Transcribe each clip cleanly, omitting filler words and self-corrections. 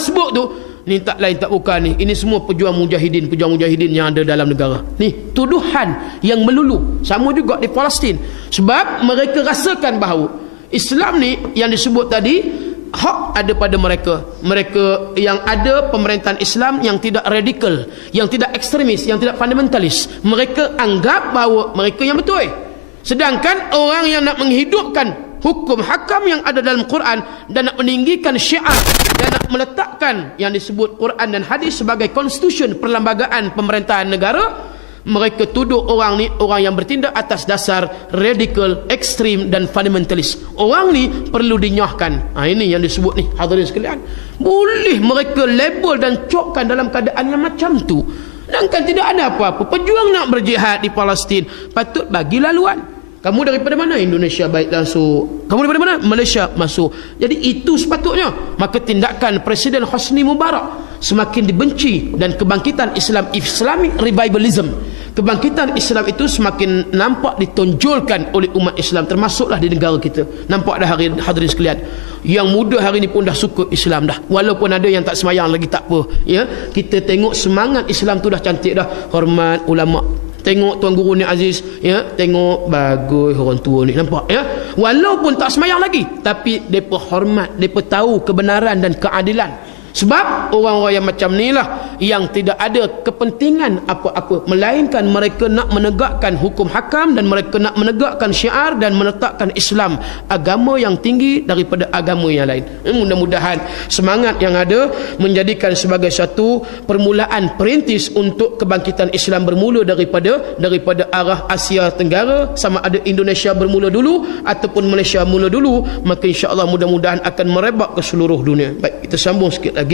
sebut tu, ni tak lain tak bukan ni. Ini semua pejuang mujahidin yang ada dalam negara. Ni tuduhan yang melulu. Sama juga di Palestin. Sebab mereka rasakan bahawa Islam ni yang disebut tadi, hak ada pada mereka. Mereka yang ada pemerintahan Islam yang tidak radikal, yang tidak ekstremis, yang tidak fundamentalis. Mereka anggap bahawa mereka yang betul. Sedangkan orang yang nak menghidupkan hukum hakam yang ada dalam Quran dan nak meninggikan syiar dan nak meletakkan yang disebut Quran dan hadis sebagai konstitusi perlembagaan pemerintahan negara, mereka tuduh orang ni orang yang bertindak atas dasar radikal, ekstrim dan fundamentalis. Orang ni perlu dinyahkan. Ini yang disebut ni, hadirin sekalian. Boleh mereka label dan copkan dalam keadaan yang macam tu. Sedangkan tidak ada apa-apa. Pejuang nak berjihad di Palestin, patut bagi laluan. Kamu daripada mana? Indonesia, baik, masuk. Kamu daripada mana? Malaysia, masuk. Jadi itu sepatutnya. Maka tindakan Presiden Hosni Mubarak semakin dibenci, dan kebangkitan Islam, Islamic revivalism, kebangkitan Islam itu semakin nampak ditonjolkan oleh umat Islam, termasuklah di negara kita. Nampak dah hadirin sekalian, yang muda hari ni pun dah suka Islam dah, walaupun ada yang tak semayang lagi, tak apa ya. Kita tengok semangat Islam tu dah cantik dah. Hormat ulama, tengok Tuan Guru ni Aziz ya, tengok bagus orang tua ni, nampak ya, walaupun tak semayang lagi, tapi depa hormat, depa tahu kebenaran dan keadilan. Sebab orang-orang yang macam ni lah yang tidak ada kepentingan apa-apa, melainkan mereka nak menegakkan hukum hakam dan mereka nak menegakkan syiar dan meletakkan Islam, agama yang tinggi daripada agama yang lain. Mudah-mudahan semangat yang ada menjadikan sebagai satu permulaan perintis untuk kebangkitan Islam bermula daripada arah Asia Tenggara, sama ada Indonesia bermula dulu ataupun Malaysia mula dulu, maka insya-Allah mudah-mudahan akan merebak ke seluruh dunia. Baik, kita sambung sikit lagi.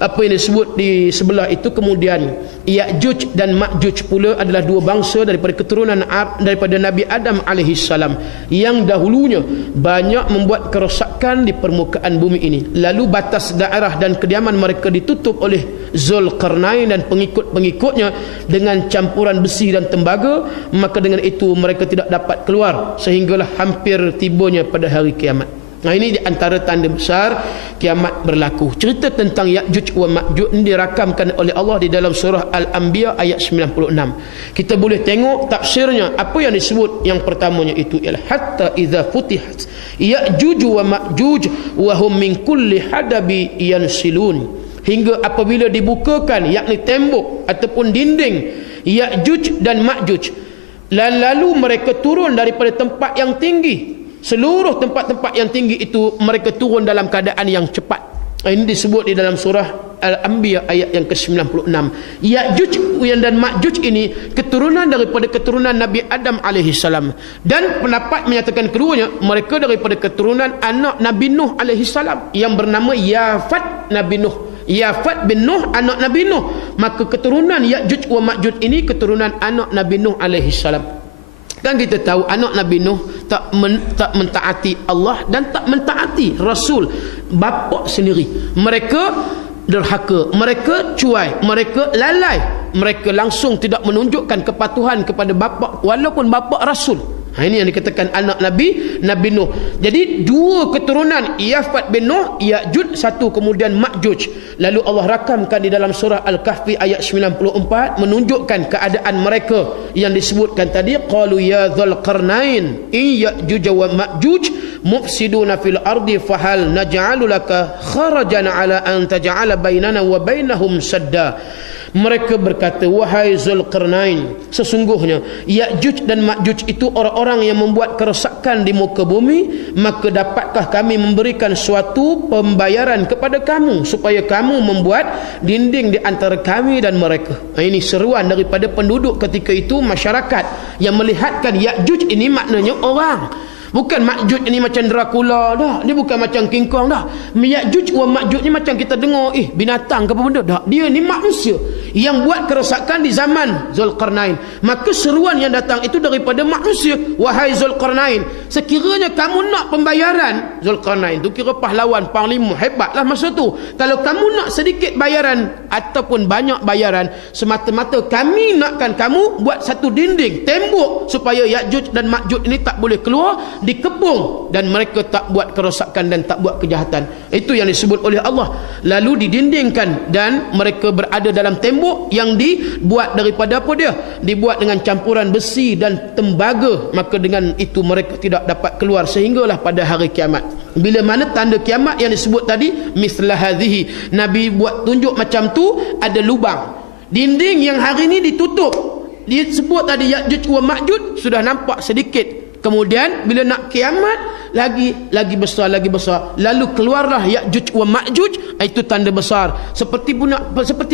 Apa yang disebut di sebelah itu, kemudian Ya'juj dan Ma'juj pula adalah dua bangsa daripada keturunan daripada Nabi Adam alaihissalam yang dahulunya banyak membuat kerosakan di permukaan bumi ini. Lalu batas daerah dan kediaman mereka ditutup oleh Zulkarnain dan pengikut-pengikutnya dengan campuran besi dan tembaga, maka dengan itu mereka tidak dapat keluar sehinggalah hampir tibanya pada hari kiamat. Nah, ini di antara tanda besar kiamat berlaku. Cerita tentang Ya'juj wa Ma'juj ini dirakamkan oleh Allah di dalam surah Al-Anbiya ayat 96. Kita boleh tengok tafsirnya. Apa yang disebut yang pertamanya itu ialah hatta idza futihat Ya'juj wa Ma'juj wa hum min kulli hadabi yansilun. Hingga apabila dibukakan, yakni tembok ataupun dinding Ya'juj dan Ma'juj, lalu mereka turun daripada tempat yang tinggi. Seluruh tempat-tempat yang tinggi itu mereka turun dalam keadaan yang cepat. Ini disebut di dalam surah Al-Anbiya ayat yang ke-96. Ya'juj dan Ma'juj ini keturunan daripada keturunan Nabi Adam alaihissalam, dan pendapat menyatakan keduanya mereka daripada keturunan anak Nabi Nuh alaihissalam yang bernama Yafat Nabi Nuh. Yafat bin Nuh anak Nabi Nuh. Maka keturunan Ya'juj wa Ma'juj ini keturunan anak Nabi Nuh alaihissalam. Kan kita tahu anak Nabi Nuh tak mentaati Allah dan tak mentaati Rasul bapa sendiri. Mereka derhaka, mereka cuai, mereka lalai, mereka langsung tidak menunjukkan kepatuhan kepada bapa walaupun bapa Rasul. Ini yang dikatakan anak Nabi Nuh. Jadi dua keturunan Yafat bin Nuh, Ya'juj satu, kemudian Ma'juj. Lalu Allah rakamkan di dalam surah Al-Kahfi ayat 94 menunjukkan keadaan mereka yang disebutkan tadi. Qalu ya Dzulqarnain in Ya'juj wa Ma'juj mufsiduna fil ardi fahal naj'alu laka kharajan ala an taj'ala bainana wa bainahum sadda. Mereka berkata, wahai Zulkarnain, sesungguhnya Ya'juj dan Ma'juj itu orang-orang yang membuat kerosakan di muka bumi, maka dapatkah kami memberikan suatu pembayaran kepada kamu supaya kamu membuat dinding di antara kami dan mereka. Ini seruan daripada penduduk ketika itu, masyarakat yang melihatkan Ya'juj ini maknanya orang. Bukan Ma'juj ini macam Dracula dah. Dia bukan macam King Kong dah. Ya'juj wa Ma'juj ni macam kita dengar binatang ke apa benda dah. Dia ni manusia yang buat kerosakan di zaman Zulkarnain. Maka seruan yang datang itu daripada manusia. Wahai Zulkarnain, sekiranya kamu nak pembayaran, Zulkarnain tu kira pahlawan, panglima hebatlah masa tu. Kalau kamu nak sedikit bayaran ataupun banyak bayaran, semata-mata kami nakkan kamu buat satu dinding, tembok, supaya Ya'juj dan Ma'juj ini tak boleh keluar, dikepung dan mereka tak buat kerosakan dan tak buat kejahatan. Itu yang disebut oleh Allah. Lalu didindingkan dan mereka berada dalam tembok yang dibuat daripada apa dia? Dibuat dengan campuran besi dan tembaga. Maka dengan itu mereka tidak dapat keluar sehinggalah pada hari kiamat. Bila mana tanda kiamat yang disebut tadi, mislah hadhihi, Nabi buat tunjuk macam tu, ada lubang. Dinding yang hari ni ditutup. Disebut tadi Ya'juj wa Ma'juj sudah nampak sedikit. Kemudian bila nak kiamat lagi besar. Lalu keluarlah Ya'juj wa Ma'juj, itu tanda besar. Seperti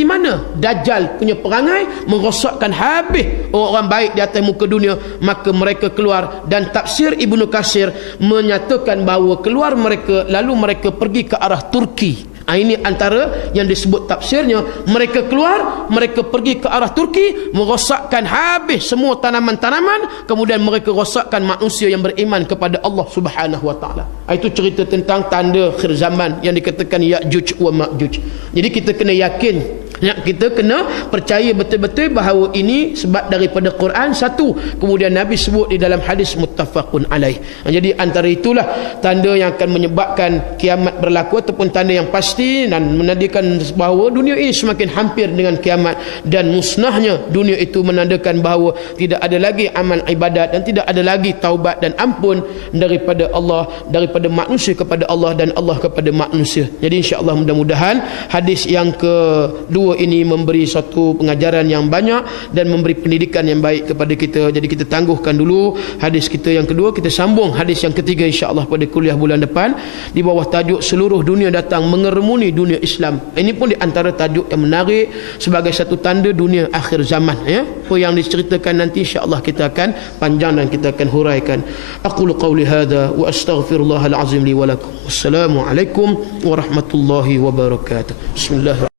mana Dajjal punya perangai merosakkan habis orang baik di atas muka dunia, maka mereka keluar. Dan tafsir Ibnu Katsir menyatakan bahawa keluar mereka lalu mereka pergi ke arah Turki. Ini antara yang disebut tafsirnya. Mereka keluar, mereka pergi ke arah Turki, merosakkan habis semua tanaman-tanaman, kemudian mereka rosakkan manusia yang beriman kepada Allah Subhanahu wa taala. Itu cerita tentang tanda akhir zaman yang dikatakan Ya'juj wa Ma'juj. Jadi kita kena yakin, kita kena percaya betul-betul bahawa ini sebab daripada Quran satu, kemudian Nabi sebut di dalam hadis muttafaqun alaih. Jadi antara itulah tanda yang akan menyebabkan kiamat berlaku, ataupun tanda yang pasti dan menandakan bahawa dunia ini semakin hampir dengan kiamat, dan musnahnya dunia itu menandakan bahawa tidak ada lagi amal ibadat dan tidak ada lagi taubat dan ampun daripada Allah, daripada manusia kepada Allah dan Allah kepada manusia. Jadi insya-Allah mudah-mudahan hadis yang kedua ini memberi satu pengajaran yang banyak dan memberi pendidikan yang baik kepada kita. Jadi kita tangguhkan dulu hadis kita yang kedua, kita sambung hadis yang ketiga insya-Allah pada kuliah bulan depan di bawah tajuk seluruh dunia datang mengerumuni dunia Islam. Ini pun di antara tajuk yang menarik sebagai satu tanda dunia akhir zaman, ya. Apa yang diceritakan nanti insya-Allah kita akan panjang dan kita akan huraikan. Aqulu qawli hadza wa astaghfirullahal azim li wa lakum. Wassalamualaikum warahmatullahi wabarakatuh. Bismillah.